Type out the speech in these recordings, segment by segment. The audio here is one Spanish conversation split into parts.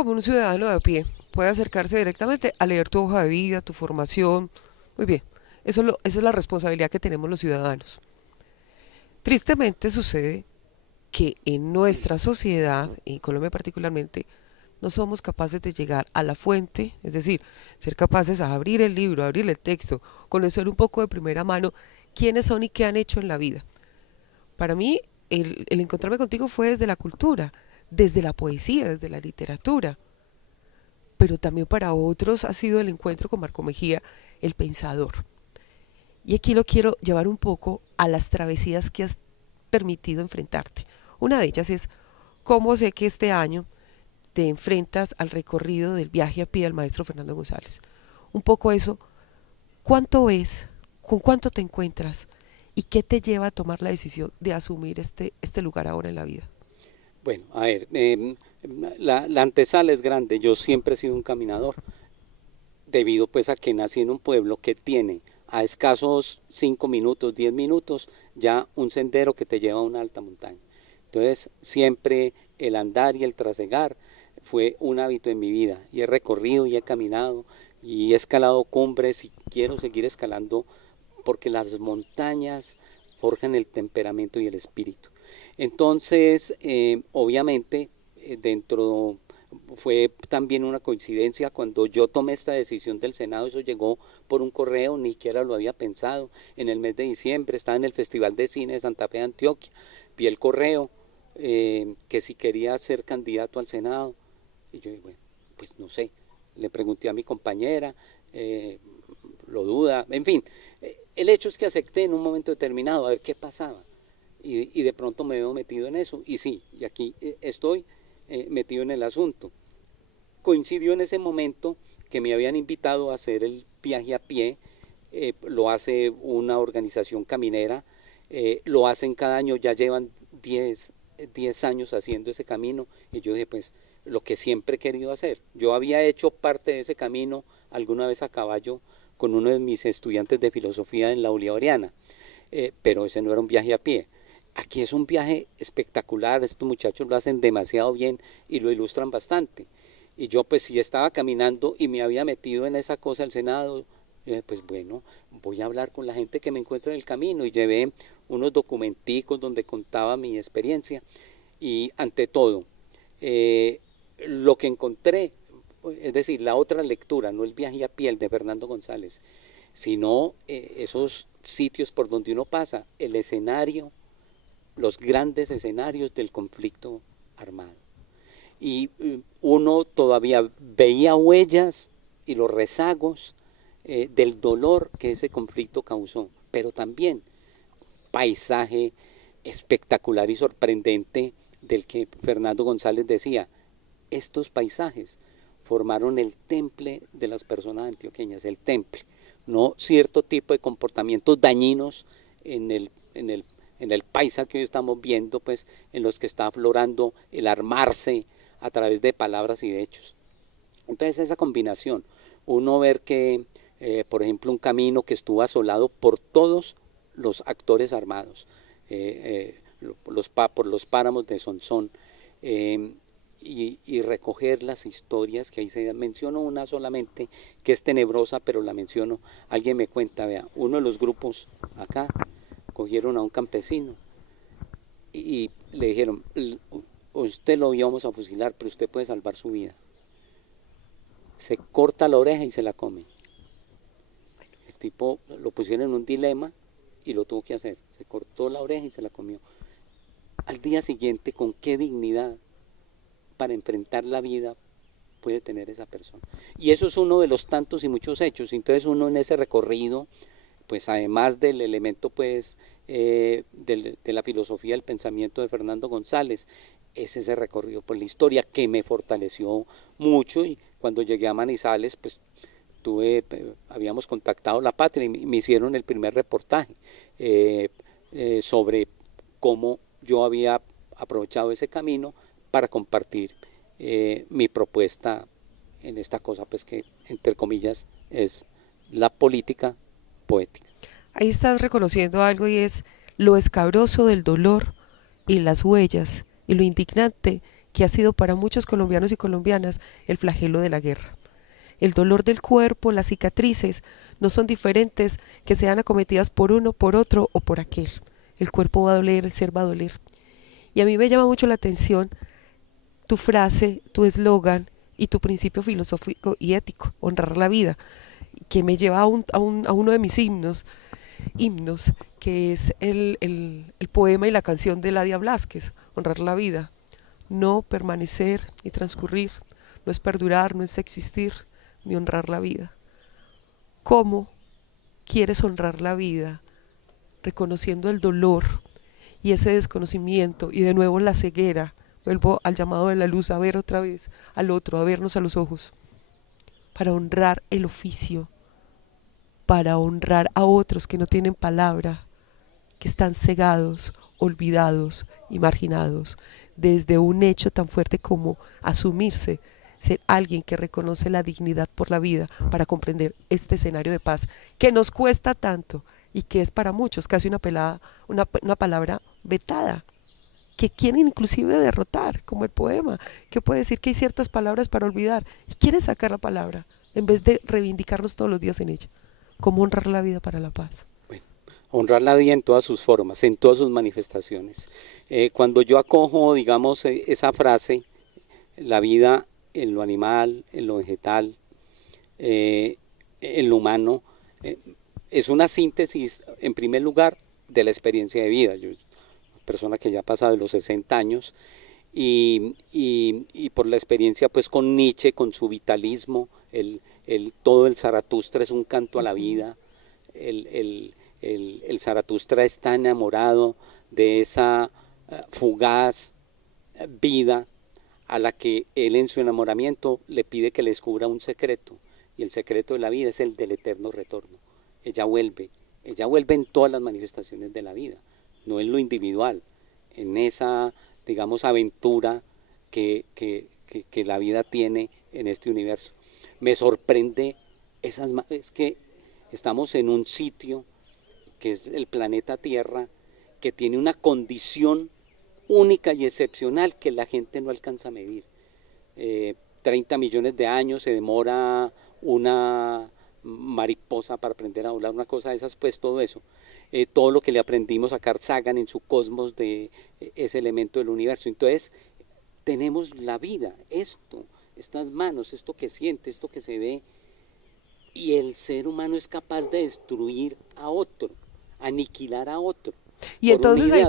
como un ciudadano de a pie puede acercarse directamente a leer tu hoja de vida, tu formación. Muy bien, esa es la responsabilidad que tenemos los ciudadanos. Tristemente sucede que en nuestra sociedad, y en Colombia particularmente, no somos capaces de llegar a la fuente, es decir, ser capaces a abrir el libro, abrir el texto, conocer un poco de primera mano quiénes son y qué han hecho en la vida. Para mí, el encontrarme contigo fue desde la cultura, desde la poesía, desde la literatura, pero también para otros ha sido el encuentro con Marco Mejía, el pensador. Y aquí lo quiero llevar un poco a las travesías que has permitido enfrentarte. Una de ellas es cómo sé que este año te enfrentas al recorrido del viaje a pie del maestro Fernando González. Un poco eso, ¿cuánto ves? ¿Con cuánto te encuentras? ¿Y qué te lleva a tomar la decisión de asumir este lugar ahora en la vida? Bueno, a ver, la antesala es grande. Yo siempre he sido un caminador, debido pues a que nací en un pueblo que tiene a escasos 5 minutos, 10 minutos, ya un sendero que te lleva a una alta montaña. Entonces, siempre el andar y el trasegar fue un hábito en mi vida, y he recorrido y he caminado y he escalado cumbres y quiero seguir escalando porque las montañas forjan el temperamento y el espíritu. Entonces, obviamente, dentro fue también una coincidencia cuando yo tomé esta decisión del Senado. Eso llegó por un correo, ni siquiera lo había pensado. En el mes de diciembre estaba en el Festival de Cine de Santa Fe de Antioquia, vi el correo que si quería ser candidato al Senado, y yo dije, bueno, pues no sé, le pregunté a mi compañera, lo duda, en fin, el hecho es que acepté en un momento determinado a ver qué pasaba, y de pronto me veo metido en eso, y sí, y aquí estoy metido en el asunto. Coincidió en ese momento que me habían invitado a hacer el viaje a pie, lo hace una organización caminera, lo hacen cada año, ya llevan 10 años haciendo ese camino, y yo dije, pues lo que siempre he querido hacer. Yo había hecho parte de ese camino alguna vez a caballo con uno de mis estudiantes de filosofía en la Bolivariana, pero ese no era un viaje a pie. Aquí es un viaje espectacular, estos muchachos lo hacen demasiado bien y lo ilustran bastante. Y yo pues sí estaba caminando y me había metido en esa cosa del Senado, pues bueno, voy a hablar con la gente que me encuentro en el camino, y llevé unos documenticos donde contaba mi experiencia, y ante todo, lo que encontré, es decir, la otra lectura, no el viaje a pie de Fernando González, sino esos sitios por donde uno pasa, el escenario, los grandes escenarios del conflicto armado. Y uno todavía veía huellas y los rezagos del dolor que ese conflicto causó, pero también paisaje espectacular y sorprendente del que Fernando González decía, estos paisajes formaron el temple de las personas antioqueñas, el temple, no cierto tipo de comportamientos dañinos en el paisa que hoy estamos viendo, pues en los que está aflorando el armarse a través de palabras y de hechos. Entonces esa combinación, uno ver que, por ejemplo, un camino que estuvo asolado por todos los actores armados, por los páramos de Sonsón, y recoger las historias que ahí se menciono una solamente que es tenebrosa, pero la menciono. Alguien me cuenta, vea, uno de los grupos acá cogieron a un campesino y le dijeron, usted lo íbamos a fusilar, pero usted puede salvar su vida. Se corta la oreja y se la come. El tipo lo pusieron en un dilema y lo tuvo que hacer. Se cortó la oreja y se la comió. Al día siguiente, ¿con qué dignidad para enfrentar la vida puede tener esa persona? Y eso es uno de los tantos y muchos hechos. Entonces uno en ese recorrido, pues además del elemento pues de la filosofía del pensamiento de Fernando González, es ese recorrido por la historia que me fortaleció mucho. Y cuando llegué a Manizales, pues habíamos contactado La Patria y me hicieron el primer reportaje sobre cómo yo había aprovechado ese camino para compartir mi propuesta en esta cosa, pues que entre comillas es la política poética. Ahí estás reconociendo algo y es lo escabroso del dolor y las huellas y lo indignante que ha sido para muchos colombianos y colombianas el flagelo de la guerra. El dolor del cuerpo, las cicatrices, no son diferentes que sean acometidas por uno, por otro o por aquel. El cuerpo va a doler, el ser va a doler. Y a mí me llama mucho la atención tu frase, tu eslogan y tu principio filosófico y ético, honrar la vida, que me lleva a uno de mis himnos, que es el poema y la canción de Ladia Blasquez, honrar la vida. No permanecer y transcurrir, no es perdurar, no es existir, ni honrar la vida. ¿Cómo quieres honrar la vida? Reconociendo el dolor y ese desconocimiento y de nuevo la ceguera. Vuelvo al llamado de la luz, a ver otra vez al otro, a vernos a los ojos, para honrar el oficio, para honrar a otros que no tienen palabra, que están cegados, olvidados y marginados, desde un hecho tan fuerte como asumirse, ser alguien que reconoce la dignidad por la vida para comprender este escenario de paz que nos cuesta tanto y que es para muchos casi una palabra vetada, que quieren inclusive derrotar, como el poema, que puede decir que hay ciertas palabras para olvidar y quieren sacar la palabra en vez de reivindicarnos todos los días en ella. ¿Cómo honrar la vida para la paz? Bueno, honrar la vida en todas sus formas, en todas sus manifestaciones. Cuando yo acojo, digamos, esa frase, la vida en lo animal, en lo vegetal, en lo humano, es una síntesis, en primer lugar, de la experiencia de vida. Yo, una persona que ya ha pasado de los 60 años, y por la experiencia pues con Nietzsche, con su vitalismo, todo el Zaratustra es un canto a la vida, el Zaratustra está enamorado de esa fugaz vida a la que él en su enamoramiento le pide que le descubra un secreto, y el secreto de la vida es el del eterno retorno. Ella vuelve en todas las manifestaciones de la vida, no en lo individual, en esa, digamos, aventura que la vida tiene en este universo. Me sorprende es que estamos en un sitio que es el planeta Tierra, que tiene una condición única y excepcional que la gente no alcanza a medir. 30 millones de años se demora una mariposa para aprender a volar, una cosa de esas, pues todo eso. Todo lo que le aprendimos a Carl Sagan en su Cosmos de ese elemento del universo. Entonces, tenemos la vida, estas manos, esto que siente, esto que se ve, y el ser humano es capaz de destruir a otro, aniquilar a otro. Y entonces hay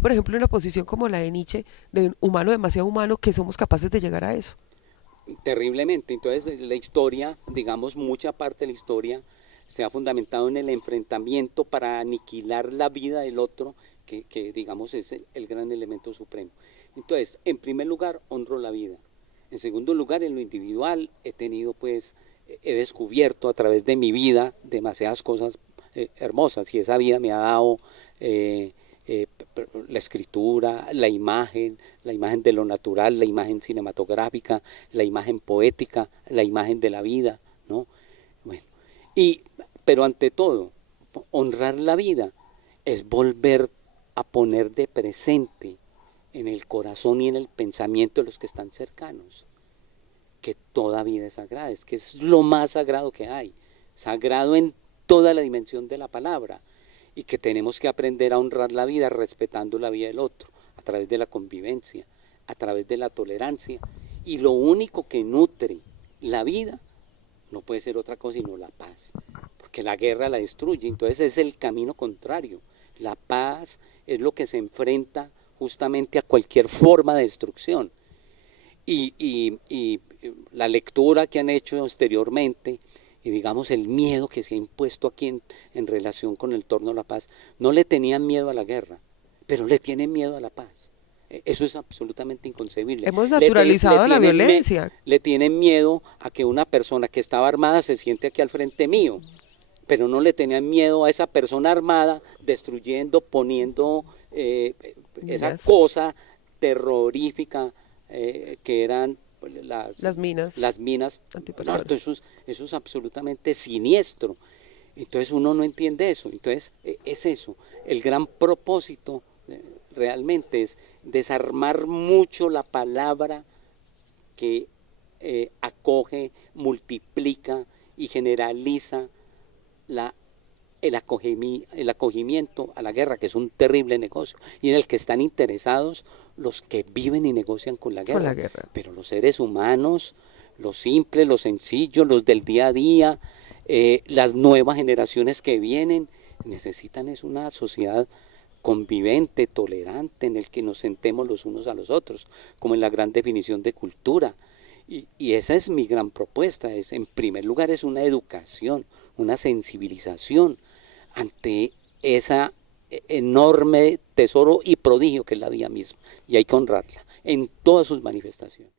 por ejemplo una posición como la de Nietzsche, de un humano demasiado humano, que somos capaces de llegar a eso. Terriblemente. Entonces la historia, digamos, mucha parte de la historia se ha fundamentado en el enfrentamiento para aniquilar la vida del otro, que digamos es el gran elemento supremo. Entonces, en primer lugar, honro la vida. En segundo lugar, en lo individual, he descubierto a través de mi vida demasiadas cosas hermosas, y esa vida me ha dado la escritura, la imagen de lo natural, la imagen cinematográfica, la imagen poética, la imagen de la vida, ¿no? Bueno, pero ante todo, honrar la vida es volver a poner de presente en el corazón y en el pensamiento de los que están cercanos que toda vida es sagrada, es que es lo más sagrado que hay, sagrado en toda la dimensión de la palabra, y que tenemos que aprender a honrar la vida respetando la vida del otro, a través de la convivencia, a través de la tolerancia, y lo único que nutre la vida no puede ser otra cosa sino la paz, porque la guerra la destruye. Entonces es el camino contrario. La paz es lo que se enfrenta justamente a cualquier forma de destrucción, y la lectura que han hecho exteriormente, y digamos el miedo que se ha impuesto aquí en relación con el torno a la paz, no le tenían miedo a la guerra, pero le tienen miedo a la paz. Eso es absolutamente inconcebible. Hemos naturalizado la violencia. Le tienen miedo a que una persona que estaba armada se siente aquí al frente mío, pero no le tenían miedo a esa persona armada destruyendo, poniendo esa cosa terrorífica que eran las minas. No, eso es absolutamente siniestro. Entonces uno no entiende eso. Entonces es eso, el gran propósito, realmente es desarmar mucho la palabra que acoge, multiplica y generaliza el acogimiento a la guerra, que es un terrible negocio, y en el que están interesados los que viven y negocian con la guerra. Con la guerra. Pero los seres humanos, los simples, los sencillos, los del día a día, las nuevas generaciones que vienen, necesitan es una sociedad convivente, tolerante, en el que nos sentemos los unos a los otros, como en la gran definición de cultura. Y esa es mi gran propuesta, es en primer lugar es una educación, una sensibilización ante esa enorme tesoro y prodigio que es la vida misma, y hay que honrarla en todas sus manifestaciones.